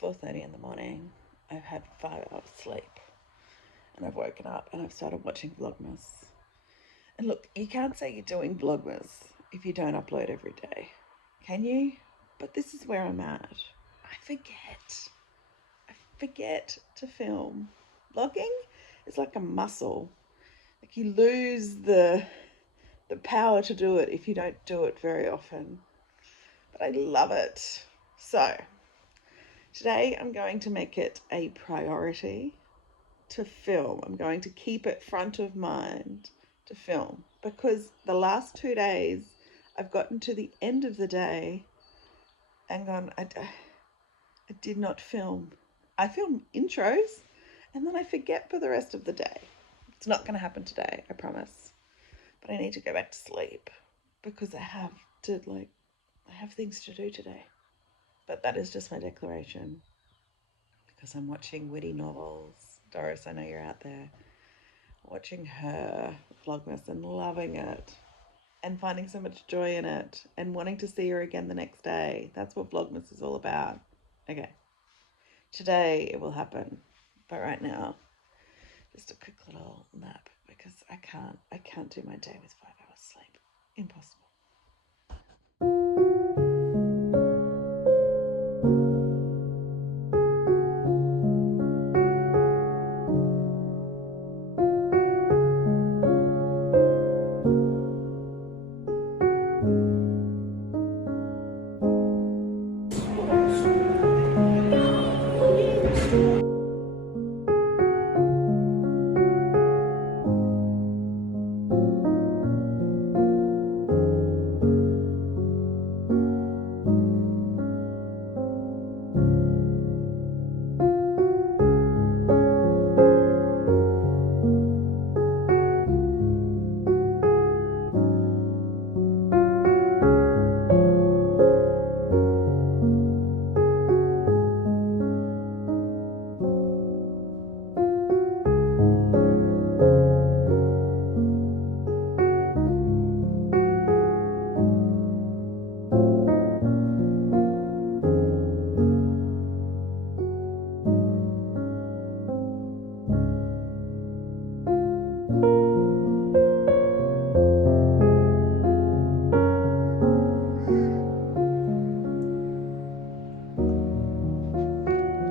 4:30 in the morning. I've had 5 hours sleep and I've woken up and I've started watching Vlogmas. And look, you can't say you're doing Vlogmas if you don't upload every day, can you? But this is where I'm at. I forget to film. Vlogging is like a muscle. Like you lose the power to do it if you don't do it very often. But I love it. So today I'm going to make it a priority to film. I'm going to keep it front of mind to film, because the last 2 days I've gotten to the end of the day and gone, I did not film. I film intros and then I forget for the rest of the day. It's not going to happen today, I promise. But I need to go back to sleep because I have things to do today. But that is just my declaration, because I'm watching witty novels. Doris, I know you're out there, watching her Vlogmas and loving it and finding so much joy in it and wanting to see her again the next day. That's what Vlogmas is all about. Okay, today it will happen, but right now, just a quick little nap, because I can't do my day with 5 hours sleep. Impossible.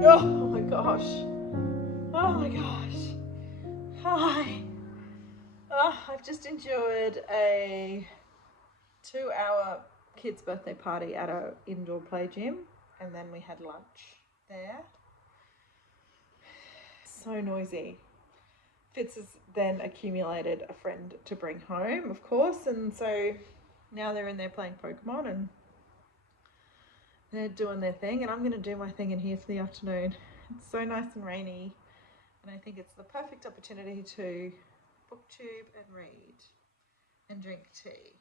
Oh my gosh. Oh my gosh. Hi. Oh, I've just enjoyed a 2-hour kids' birthday party at our indoor play gym, and then we had lunch there. So noisy. Fitz has then accumulated a friend to bring home, of course, and so now they're in there playing Pokemon and they're doing their thing, and I'm going to do my thing in here for the afternoon. It's so nice and rainy, and I think it's the perfect opportunity to booktube and read and drink tea.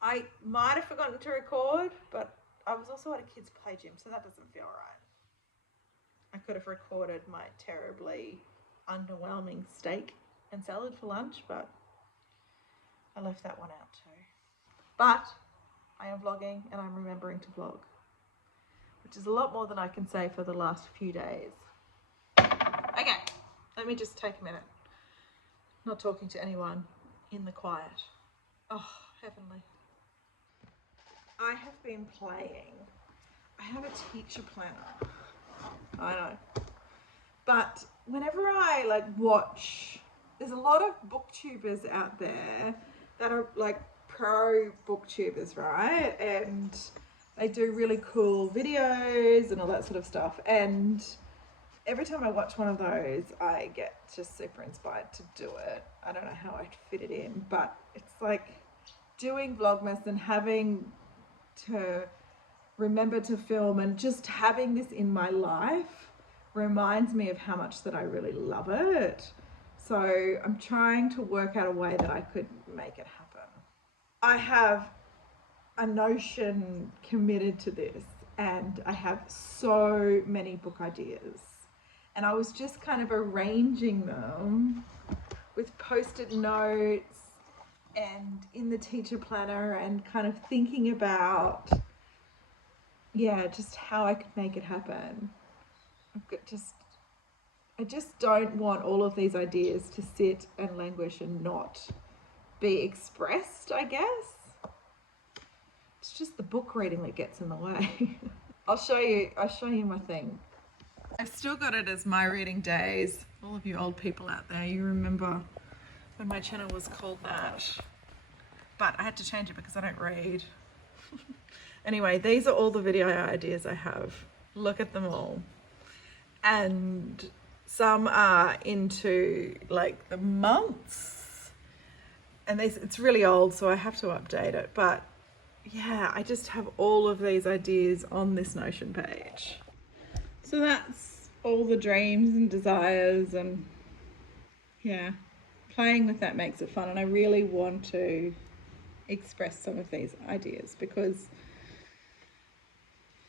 I might have forgotten to record, but I was also at a kids' play gym, so that doesn't feel right. I could have recorded my terribly underwhelming steak and salad for lunch, but I left that one out too. But I am vlogging and I'm remembering to vlog, which is a lot more than I can say for the last few days. Okay, let me just take a minute. Not talking to anyone, in the quiet. Oh, heavenly. I have been playing. I have a teacher planner. I know. But whenever I watch, there's a lot of booktubers out there that are pro booktubers, right? And they do really cool videos and all that sort of stuff. And every time I watch one of those, I get just super inspired to do it. I don't know how I'd fit it in, but it's like doing Vlogmas and having to remember to film and just having this in my life reminds me of how much that I really love it. So I'm trying to work out a way that I could make it happen. I have a Notion committed to this, and I have so many book ideas, and I was just kind of arranging them with post-it notes and in the teacher planner, and kind of thinking about just how I could make it happen. I just don't want all of these ideas to sit and languish and not be expressed, I guess. It's just the book reading that gets in the way. I'll show you my thing. I've still got it as My Reading Days. All of you old people out there, you remember when my channel was called that. But I had to change it because I don't read. Anyway, these are all the video ideas I have. Look at them all. And some are into like the months. And it's really old, so I have to update it. But yeah, I just have all of these ideas on this Notion page. So that's all the dreams and desires, and yeah, playing with that makes it fun. And I really want to express some of these ideas because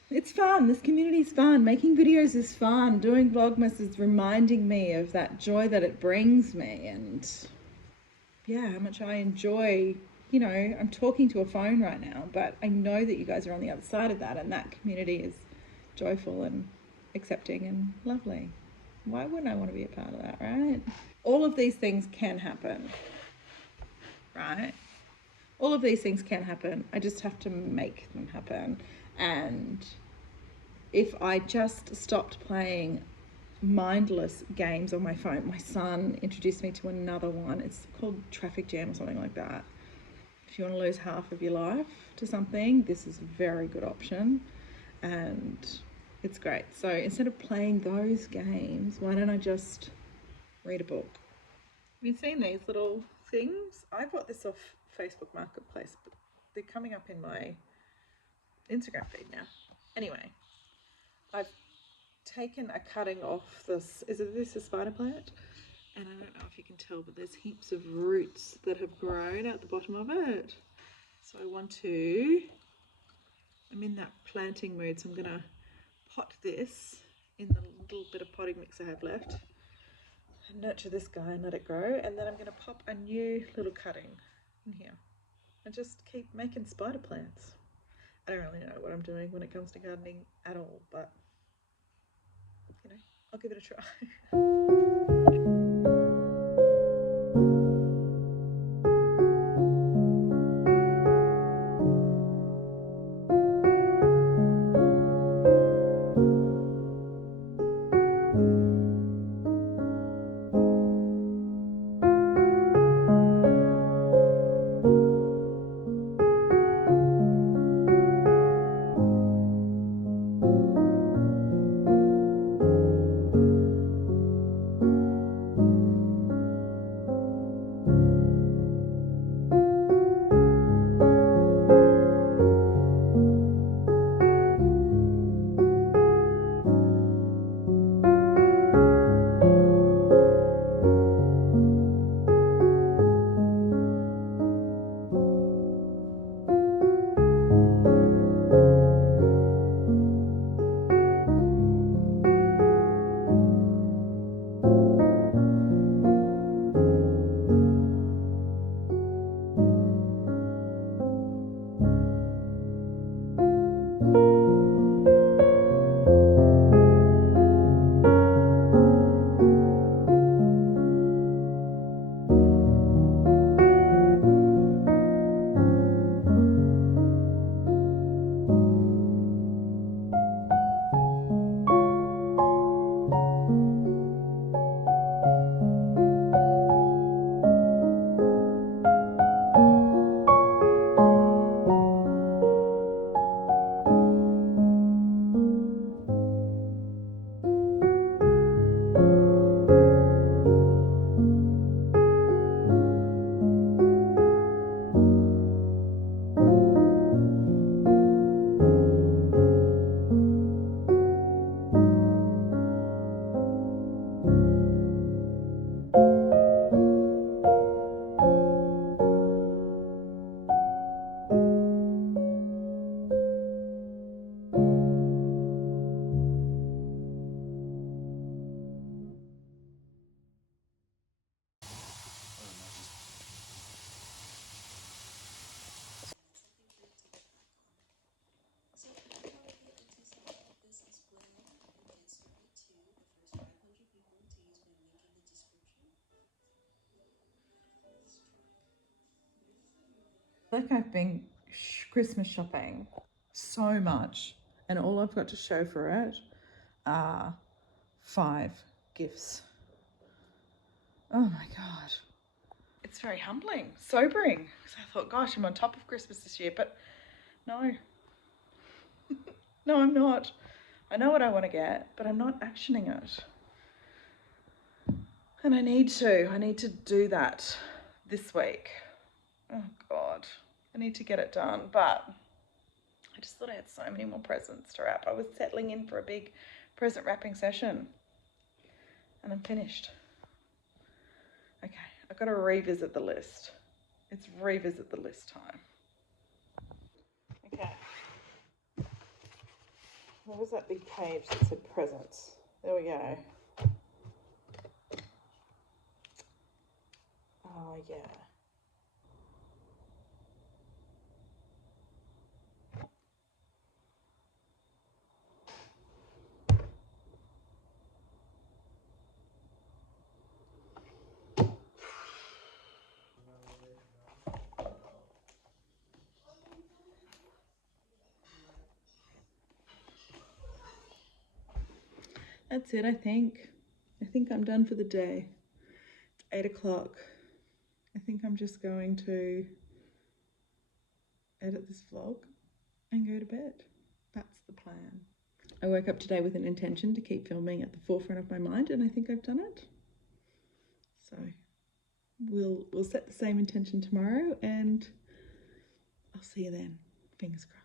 it's fun. This community is fun. Making videos is fun. Doing Vlogmas is reminding me of that joy that it brings me, and yeah, how much I enjoy. You know, I'm talking to a phone right now, but I know that you guys are on the other side of that, and that community is joyful and accepting and lovely. Why wouldn't I want to be a part of that, right? All of these things can happen, right? All of these things can happen. I just have to make them happen. And if I just stopped playing mindless games on my phone, my son introduced me to another one. It's called Traffic Jam or something like that. If you want to lose half of your life to something, this is a very good option, and it's great. So instead of playing those games, why don't I just read a book? Have you seen these little things? I bought this off Facebook Marketplace, but they're coming up in my Instagram feed now. Anyway, I've taken a cutting off this. Is this a spider plant? And I don't know if you can tell, but there's heaps of roots that have grown out the bottom of it. So I'm in that planting mood, so I'm going to pot this in the little bit of potting mix I have left and nurture this guy and let it grow. And then I'm going to pop a new little cutting in here and just keep making spider plants. I don't really know what I'm doing when it comes to gardening at all, but you know, I'll give it a try. Like I've been Christmas shopping so much, and all I've got to show for it are 5 gifts. Oh my God. It's very humbling, sobering. So I thought, gosh, I'm on top of Christmas this year, but no. No, I'm not. I know what I want to get, but I'm not actioning it. And I need to do that this week. Oh God, I need to get it done, but I just thought I had so many more presents to wrap. I was settling in for a big present wrapping session and I'm finished. Okay, I've got to revisit the list. It's revisit the list time. Okay. What was that big page that said presents? There we go. Oh yeah. That's it, I think. I think I'm done for the day. It's 8 o'clock. I think I'm just going to edit this vlog and go to bed. That's the plan. I woke up today with an intention to keep filming at the forefront of my mind, and I think I've done it. So we'll set the same intention tomorrow, and I'll see you then. Fingers crossed.